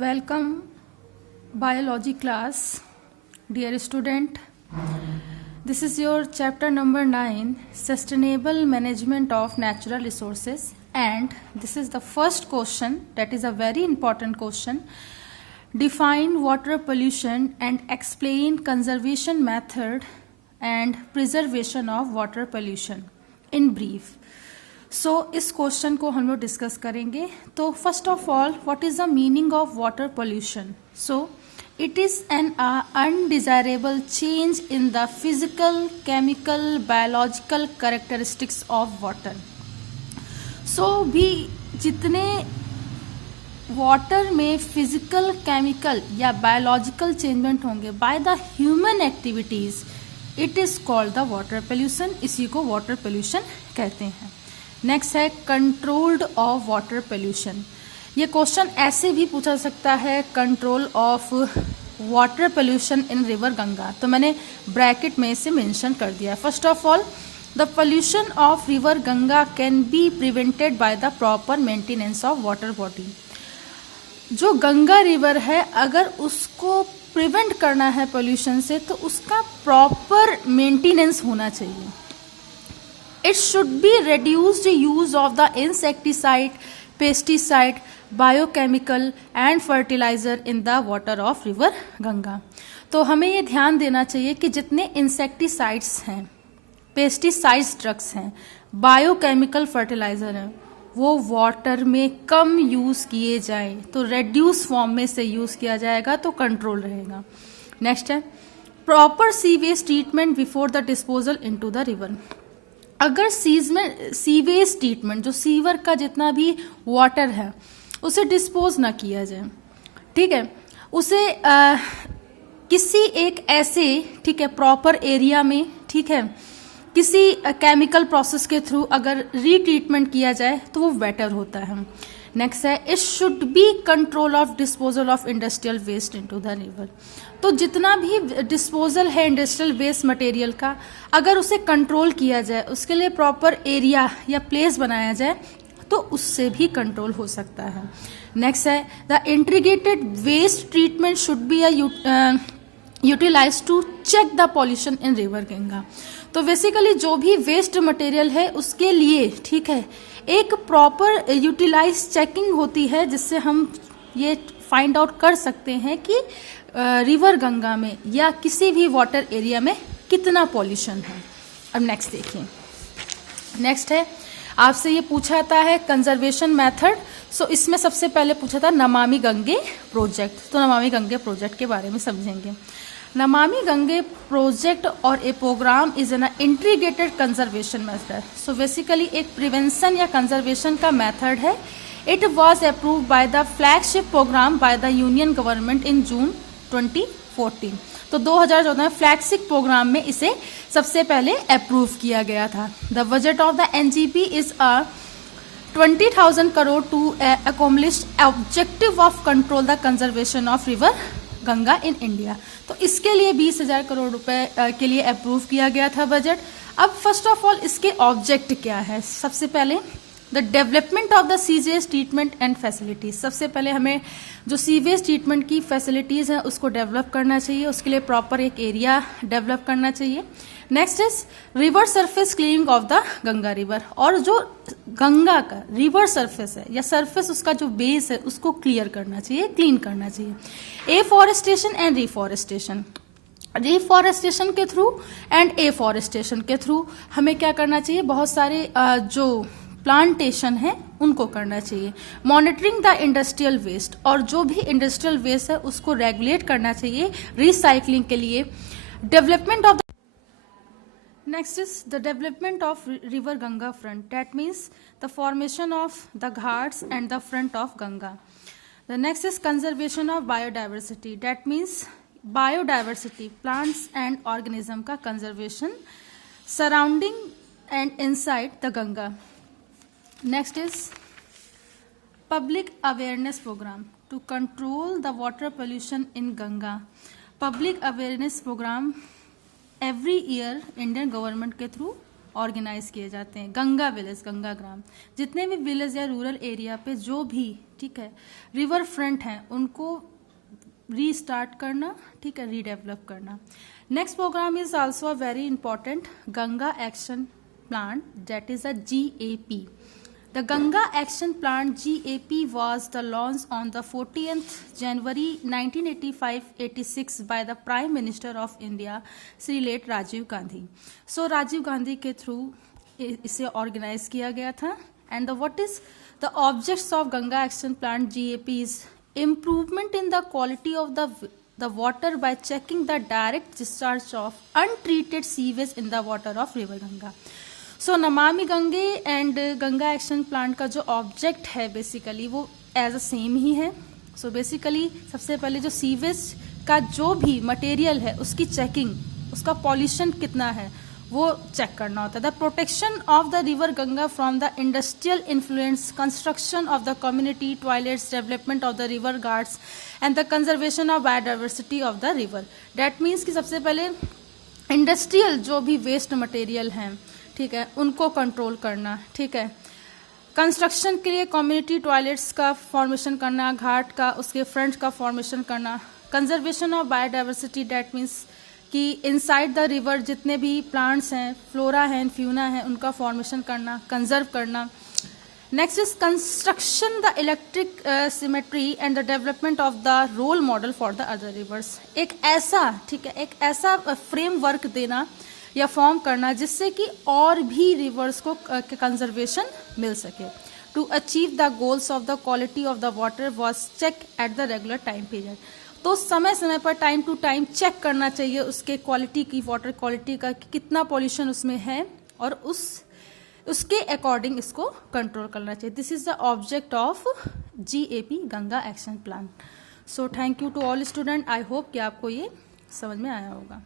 Welcome, biology class, dear student. This is your chapter number 9, Sustainable Management of Natural Resources, and this is the first question, that is a very important question. Define water pollution and explain conservation method and preservation of water pollution in brief. सो इस question को हम लोग discuss करेंगे. तो first of all, what is the meaning of water pollution? So it is an undesirable change in the physical, chemical, biological characteristics of water. So भी जितने water में physical, chemical या बायोलॉजिकल चेंजमेंट होंगे by the human activities, it is called the water pollution. इसी को water pollution कहते हैं. Next है कंट्रोल्ड ऑफ वाटर पोल्यूशन. ये क्वेश्चन ऐसे भी पूछा सकता है, control of water pollution in river Ganga. तो मैंने ब्रैकेट में इसे मेंशन कर दिया है. First of all, the pollution of river Ganga can be prevented by the proper maintenance of water body. जो गंगा रिवर है, अगर उसको प्रिवेंट करना है पोल्यूशन से, तो उसका प्रॉपर मेंटेनेंस होना चाहिए. It should be reduced use of the insecticide, pesticide, biochemical and fertilizer in the water of river Ganga. तो हमें ये ध्यान देना चाहिए कि जितने इंसेक्टिसाइड्स हैं, पेस्टिसाइड्स ड्रग्स हैं, बायोकेमिकल फर्टिलाइज़र हैं, वो वाटर में कम यूज़ किए जाएं. तो रेड्यूस फॉर्म में से यूज़ किया जाएगा तो कंट्रोल रहेगा. नेक्स्ट है proper sewage treatment before the disposal into the river. अगर सीवेज ट्रीटमेंट, जो सीवर का जितना भी वाटर है, उसे डिस्पोज ना किया जाए, ठीक है, उसे किसी एक ऐसे, ठीक है, प्रॉपर एरिया में, ठीक है, किसी केमिकल प्रोसेस के थ्रू अगर रीट्रीटमेंट किया जाए तो वो बेटर होता है. नेक्स्ट है it should be control of disposal of industrial waste into the river. तो जितना भी डिस्पोजल है इंडस्ट्रियल वेस्ट मटेरियल का, अगर उसे कंट्रोल किया जाए, उसके लिए प्रॉपर एरिया या प्लेस बनाया जाए, तो उससे भी कंट्रोल हो सकता है. नेक्स्ट है the integrated waste treatment should be utilize to check the pollution in river Ganga. तो बेसिकली जो भी वेस्ट मटेरियल है उसके लिए, ठीक है, एक प्रॉपर यूटिलाइज चेकिंग होती है, जिससे हम ये फाइंड आउट कर सकते हैं कि रिवर गंगा में या किसी भी वाटर एरिया में कितना पॉल्यूशन है. अब नेक्स्ट देखिए. नेक्स्ट है आपसे ये पूछा जाता है कंजर्वेशन मेथड. सो इसमें सबसे पहले पूछा था नमामि गंगे प्रोजेक्ट. तो नमामि गंगे प्रोजेक्ट के बारे में समझेंगे. नमामि गंगे प्रोजेक्ट और a programme is an integrated conservation method. So basically एक प्रिवेंशन या कंजर्वेशन का मेथड है. It was approve by the flagship programme by the union government in June 2014. तो 2014 में फ्लैगशिप प्रोग्राम में इसे सबसे पहले अप्रूव किया गया था. The budget of the NGP is 20,000 crore to accomplish objective of control the conservation of river Ganga in India. तो इसके लिए 20,000 करोड़ रुपए के लिए अप्रूव किया गया था बजट. अब फर्स्ट ऑफ ऑल इसके ऑब्जेक्ट क्या है? सबसे पहले the development of the sewage treatment and facilities. सबसे पहले हमें जो सीवेज ट्रीटमेंट की फैसिलिटीज़ हैं उसको डेवलप करना चाहिए. उसके लिए प्रॉपर एक एरिया डेवलप करना चाहिए. Next is river surface cleaning of the Ganga river. और जो गंगा का रिवर सरफेस है या सरफेस, उसका जो बेस है, उसको क्लियर करना चाहिए, क्लीन करना चाहिए. Afforestation and reforestation. रिफॉरेस्टेशन के थ्रू एंड एफॉरेस्टेशन के थ्रू हमें क्या करना चाहिए? बहुत सारे जो प्लांटेशन है उनको करना चाहिए. मॉनिटरिंग द इंडस्ट्रियल वेस्ट, और जो भी इंडस्ट्रियल वेस्ट है उसको रेगुलेट करना चाहिए रिसाइकलिंग के लिए. Development of next is the development of river Ganga front. That means the formation of the ghats and the front of Ganga. The next is conservation of biodiversity. That means biodiversity, plants and organism का conservation surrounding and inside the Ganga. Next is public awareness program to control the water pollution in Ganga. Public awareness program every year Indian government के through organise किए जाते हैं। Ganga village, Ganga ग्राम, जितने भी village या rural area पे जो भी, ठीक है, रिवर फ्रंट हैं उनको रीस्टार्ट करना, ठीक है, रीडेवलप करना। Next program is also a very important, Ganga action plan, that is a GAP. The Ganga Action Plan GAP was the launch on the 14th January 1985-86 by the Prime Minister of India, Sri late Rajiv Gandhi. So Rajiv Gandhi के through इसे organise किया गया था. And what is the objects of Ganga Action Plan GAP is improvement in the quality of the water by checking the direct discharge of untreated sewage in the water of river Ganga. So Namami Gange and Ganga action plan का जो object है basically वो as a same ही है. So basically सबसे पहले जो sewage का जो भी मटेरियल है उसकी चेकिंग, उसका पॉल्यूशन कितना है वो चेक करना होता है. The protection of the river Ganga from the industrial influence, construction of the community toilets, development of the river guards and the conservation of biodiversity of the river. That means कि सबसे पहले industrial जो भी waste material हैं, ठीक है, उनको control करना, ठीक है. कंस्ट्रक्शन के लिए कम्युनिटी टॉयलेट्स का फॉर्मेशन करना, घाट का उसके फ्रंट का फॉर्मेशन करना. Conservation of biodiversity, that means कि इनसाइड द रिवर जितने भी प्लांट्स हैं, फ्लोरा हैं, फ्यूना है, उनका फॉर्मेशन करना, कंजर्व करना. Next is construction the electric cemetery and the development of the role model for the other rivers. एक ऐसा, ठीक है, एक ऐसा फ्रेमवर्क देना या फॉर्म करना जिससे कि और भी रिवर्स को कंजर्वेशन मिल सके. To achieve the goals of the quality of the water was check at the regular time period. तो समय समय पर टाइम टू टाइम चेक करना चाहिए उसके क्वालिटी की, वाटर क्वालिटी का, कि कितना पॉल्यूशन उसमें है और उसके अकॉर्डिंग इसको कंट्रोल करना चाहिए. This is the object of GAP, Ganga action plan. So thank you to all student. I hope कि आपको ये समझ में आया होगा.